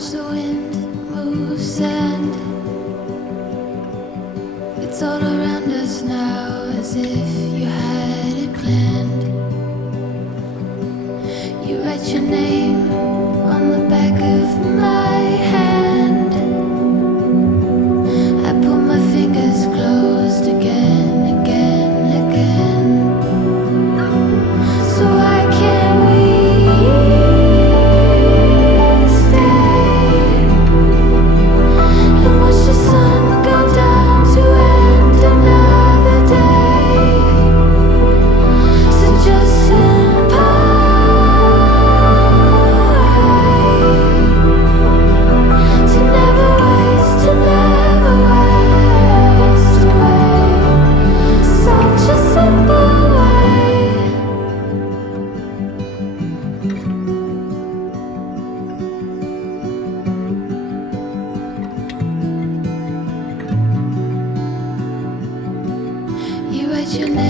Watch the wind move sand. It's all around us now, as if you had it planned. You write your name on the back of my hand. I put my fingers closed again, again, again. So why can't we stay and watch the sun go down to end another day? So just sit to never waste away. Such a simple way. You write your name